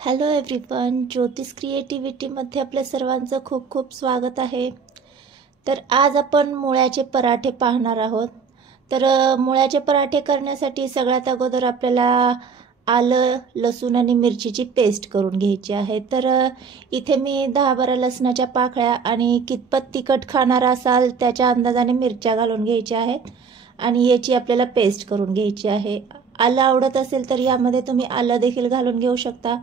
Hello everyone, ज्योतिष क्रिएटिव्हिटीमध्ये आपल्या सर्वांचं खूप खूप स्वागत आहे. तर आज आपण मुळ्याचे पराठे पाहणार आहोत. तर मुळ्याचे पराठे करण्यासाठी सगळ्यात अगोदर आपल्याला आलं, लसूण आणि मिरचीची पेस्ट करून घ्यायची आहे. तर इथे मी 10-12 लसणाच्या पाकळ्या आणि कितपत तिखट खाणार असाल त्याच्या अंदाजाने मिरच्या घालून घ्यायच्या आहेत आणि याची आपल्याला पेस्ट करून घ्यायची आहे. आलं आवडत असेल तर यामध्ये तुम्ही आलं देखील घालून घेऊ शकता.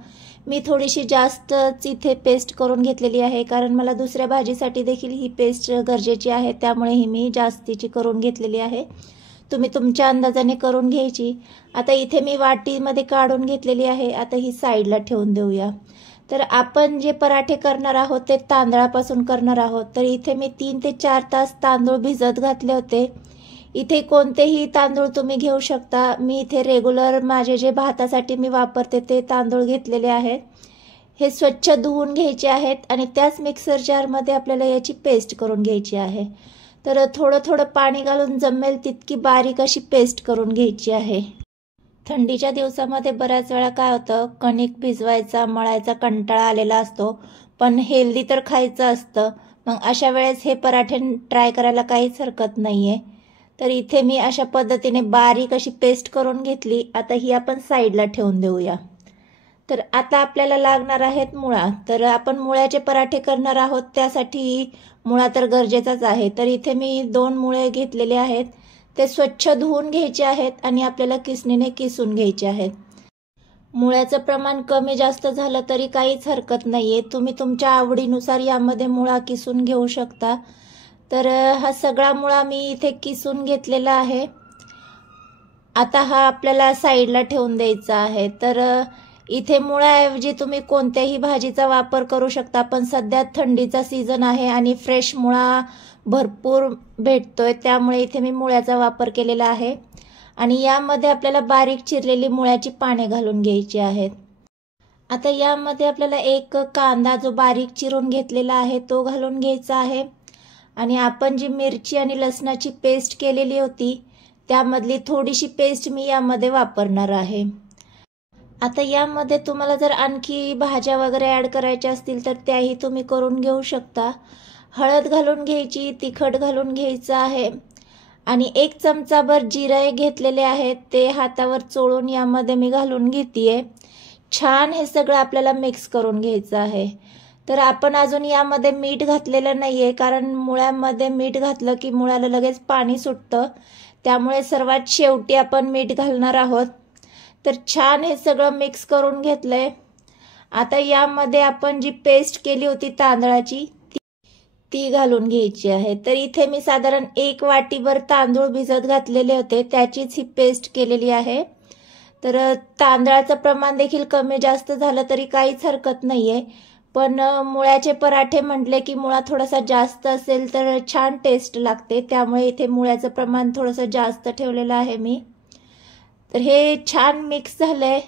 मी थोडीशी जास्तच इथे पेस्ट करून घेतलेली आहे, कारण मला दुसऱ्या भाजीसाठी देखील ही पेस्ट गरजेची आहे, त्यामुळे ही मी जास्तीची करून घेतलेली आहे. तुम्ही तुमच्या अंदाजाने करून घ्यायची. आता इथे मी वाटीमध्ये काढून घेतलेली आहे. आता ही साईडला ठेवून देऊया. तर आपण जे पराठे करणार आहोत ते तांदळापासून करणार आहोत. तर इथे मी 3 ते 4 तास तांदूळ भिजत घातले होते. इथे कोणतेही तांदूळ तुम्ही घेऊ शकता. मी इथे रेग्युलर माझे जे भातासाठी मी वापरते ते तांदूळ घेतलेले आहेत. हे स्वच्छ धुवून घ्यायचे आहेत आणि त्याच मिक्सर जारमध्ये आपल्याला याची पेस्ट करून घ्यायची आहे. तर थोडं थोडं पाणी घालून जमेल तितकी बारीक अशी पेस्ट करून घ्यायची आहे. थंडीच्या दिवसामध्ये बऱ्याच वेळा काय होतं, कणिक भिजवायचा मळायचा कंटाळा आलेला असतो, पण हेल्दी तर खायचं असतं. मग अशा वेळेस हे पराठे ट्राय करायला काहीच हरकत नाही आहे. तर इथे मी अशा पद्धतीने बारीक अशी पेस्ट करून घेतली. आता ही आपण साईडला ठेवून देऊया. तर आता आपल्याला लागणार आहेत मुळा. तर आपण मुळ्याचे पराठे करणार आहोत, त्यासाठी मुळा तर गरजेचाच आहे. तर इथे मी 2 मुळे घेतलेले आहेत. ते स्वच्छ धुवून घ्यायचे आहेत आणि आपल्याला किसणीने किसून घ्यायचे आहेत. मुळ्याचं प्रमाण कमी जास्त झालं तरी काहीच हरकत नाहीये. तुम्ही तुमच्या आवडीनुसार यामध्ये मुळा किसून घेऊ शकता. तर हा सगळा मुळा मी इथे किसून घेतलेला आहे. आता हा आपल्याला साईडला ठेवून द्यायचा आहे. तर इथे मुळाऐवजी तुम्ही कोणत्याही भाजीचा वापर करू शकता, पण सध्या थंडीचा सीझन आहे आणि फ्रेश मुळा भरपूर भेटतोय, त्यामुळे इथे मी मुळ्याचा वापर केलेला आहे. आणि यामध्ये आपल्याला बारीक चिरलेली मुळ्याची पाने घालून घ्यायची आहेत. आता यामध्ये आपल्याला एक कांदा जो बारीक चिरून घेतलेला आहे तो घालून घ्यायचा आहे. आणि आपण जी मिरची आणि लसणाची पेस्ट केलेली होती त्यामधली थोडीशी पेस्ट मी यामध्ये वापरणार आहे. आता यामध्ये तुम्हाला जर आणखी भाज्या वगैरे ॲड करायच्या असतील तर त्याही तुम्ही करून घेऊ शकता. हळद घालून घ्यायची, तिखट घालून घ्यायचं आहे आणि 1 चमचाभर जिरे घेतलेले आहेत, ते हातावर चोळून यामध्ये मी घालून घेतेय. छान हे सगळं आपल्याला मिक्स करून घ्यायचं आहे. तर आपण अजून यामध्ये मीठ घातलेलं नाहीये, कारण मुळ्यामध्ये मीठ घातलं की मुळ्याला लगेच पाणी सुटतं, त्यामुळे सर्वात शेवटी आपण मीठ घालणार आहोत. तर छान हे सगळं मिक्स करून घेतलंय. आता यामध्ये आपण जी पेस्ट केली होती तांदळाची ती घालून घ्यायची आहे. तर इथे मी साधारण 1 वाटीभर तांदूळ भिजत घातलेले होते, त्याचीच ही पेस्ट केलेली आहे. तर तांदळाचं प्रमाण देखील कमी जास्त झालं तरी काहीच हरकत नाहीये, पण मुळ्याचे पराठे म्हटले की मुळा थोडासा जास्त असेल तर छान टेस्ट लागते, त्यामुळे इथे मुळ्याचं प्रमाण थोडंसं जास्त ठेवलेलं आहे मी. तर हे छान मिक्स झालंय.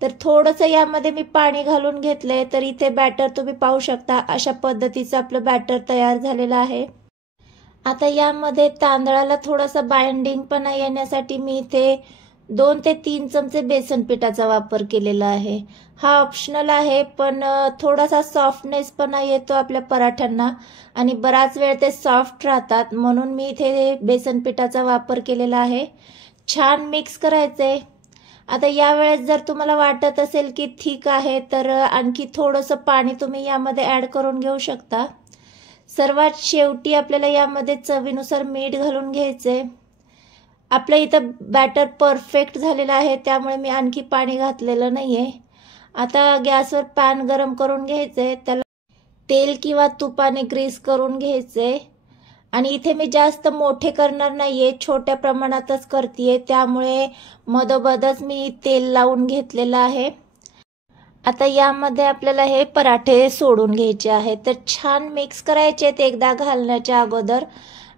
तर थोडंसं यामध्ये मी पाणी घालून घेतलंय. तर इथे बॅटर तुम्ही पाहू शकता, अशा पद्धतीचं आपलं बॅटर तयार झालेलं आहे. आता यामध्ये तांदळाला थोडासा बाइंडिंगपणा येण्यासाठी मी इथे 2 ते 3 चमचे बेसन पिठाचा वापर केलेला आहे. हा ऑप्शनल आहे, पण थोडासा सॉफ्टनेसपणा येतो आपल्या पराठ्यांना आणि बराच वेळ ते सॉफ्ट राहतात, म्हणून मी इथे बेसन पिठाचा वापर केलेला आहे. छान मिक्स करायचंय. आता यावेळेस जर तुम्हाला वाटत असेल की ठीक आहे तर आणखी थोडंसं पाणी तुम्ही यामध्ये ॲड करून घेऊ शकता. सर्वात शेवटी आपल्याला यामध्ये चवीनुसार मीठ घालून घ्यायचंय. आपलं इथं बॅटर परफेक्ट झालेलं आहे, त्यामुळे मी आणखी पाणी घातलेलं नाहीये. आता गॅसवर पॅन गरम करून घ्यायचंय, त्याला तेल किंवा तुपाने ग्रीस करून घ्यायचंय. आणि इथे मी जास्त मोठे करणार नाहीये, छोट्या प्रमाणातच करतेय, त्यामुळे मधोमधच मी तेल लावून घेतलेलं आहे. आता यामध्ये आपल्याला हे पराठे सोडून घ्यायचे आहेत. तर छान मिक्स करायचे एकदा घालण्याच्या अगोदर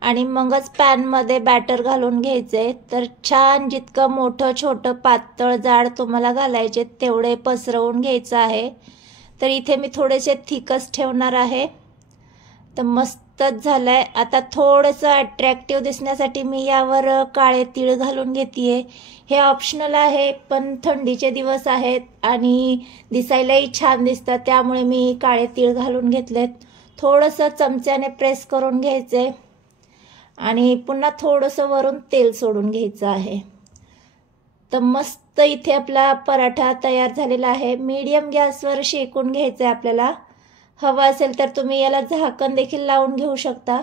आणि मगच पॅनमध्ये बॅटर घालून घ्यायचे. तर छान जितकं मोठं छोटं पातळ जाड तुम्हाला घालायचे तेवढे पसरवून घ्यायचं आहे. तर इथे मी थोडेसे थिकच ठेवणार आहे. तर मस्तच झालंय. आता थोडंसं अट्रॅक्टिव्ह दिसण्यासाठी मी यावर काळे तीळ घालून घेतेय. हे ऑप्शनल आहे, पण थंडीचे दिवस आहेत आणि दिसायलाही छान दिसतात, त्यामुळे मी काळे तीळ घालून घेतलेत. थोडंसं चमच्याने प्रेस करून घ्यायचे आणि पुन्हा थोडंसं वरून तेल सोडून घ्यायचं आहे. तर मस्त इथे आपला पराठा तयार झालेला आहे. मीडियम गॅसवर शेकून घ्यायचं आहे आपल्याला. हवा असेल तर तुम्ही याला झाकण देखील लावून घेऊ शकता,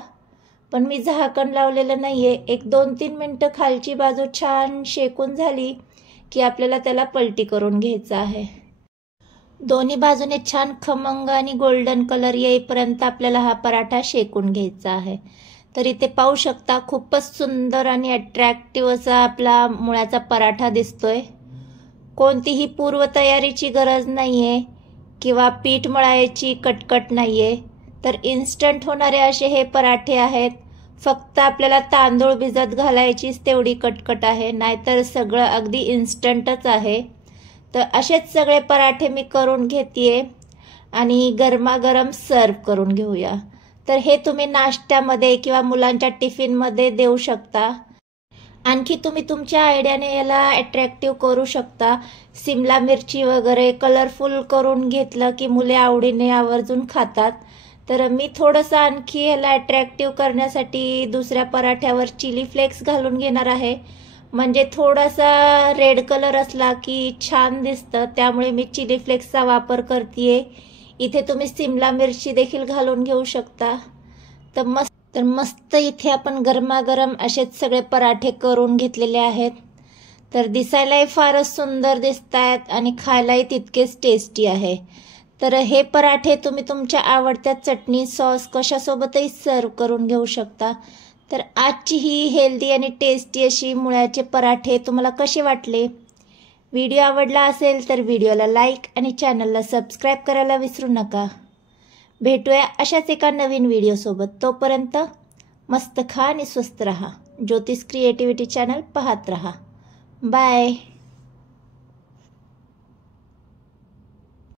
पण मी झाकण लावलेलं नाहीये. एक 2-3 मिनटं खालची बाजू छान शेकून झाली की आपल्याला त्याला पलटी करून घ्यायचं आहे. दोन्ही बाजूने छान खमंग आणि गोल्डन कलर येईपर्यंत आपल्याला हा पराठा शेकून घ्यायचा आहे. तर इथे पाहू शकता खूपच सुंदर आणि अट्रॅक्टिव्ह असा आपला मुळ्याचा पराठा दिसतोय. कोणतीही पूर्वतयारीची गरज नाहीये किंवा पीठ मळायची कटकट नाहीये. तर इन्स्टंट होणारे असे हे पराठे आहेत. फक्त आपल्याला तांदूळ भिजत घालायचीच तेवढी कटकट आहे, नाहीतर सगळं अगदी इन्स्टंटच आहे. तर असेच सगळे पराठे मी करून घेतेय आणि गरमागरम सर्व करून घेऊया. तर हे तुम्ही नाश्त्यामध्ये किंवा मुलांच्या टिफिनमध्ये देऊ शकता. आणखी तुम्ही तुमच्या आयडियाने याला अट्रॅक्टिव्ह करू शकता. सिमला मिरची वगैरे कलरफुल करून घेतलं की मुले आवडीने आवर्जून खातात. तर मी थोडंसं आणखी याला अट्रॅक्टिव्ह करण्यासाठी दुसऱ्या पराठ्यावर चिली फ्लेक्स घालून घेणार आहे. म्हणजे थोडासा रेड कलर असला की छान दिसतं, त्यामुळे मी चिली फ्लेक्सचा वापर करतेय. इथे तुम्ही सिमला मिरची देखील घालून घेऊ शकता. तर मस्त इथे आपण गरमागरम असेच सगळे पराठे करून घेतलेले आहेत. तर दिसायलाही फारच सुंदर दिसत आहेत आणि खायलाही तितकेच टेस्टी आहे. तर हे पराठे तुम्ही तुमच्या आवडत्या चटणी सॉस कशासोबतही सर्व करून घेऊ शकता. तर आजची ही हेल्दी आणि टेस्टी अशी मुळ्याचे पराठे तुम्हाला कसे वाटले? व्हिडिओ आवडला असेल तर व्हिडिओला लाईक आणि चॅनलला सबस्क्राईब करायला विसरू नका. भेटूया अशाच एका नवीन व्हिडिओसोबत. तोपर्यंत मस्त खा आणि स्वस्त रहा. ज्योतिष क्रिएटिव्हिटी चॅनल पाहत रहा. बाय.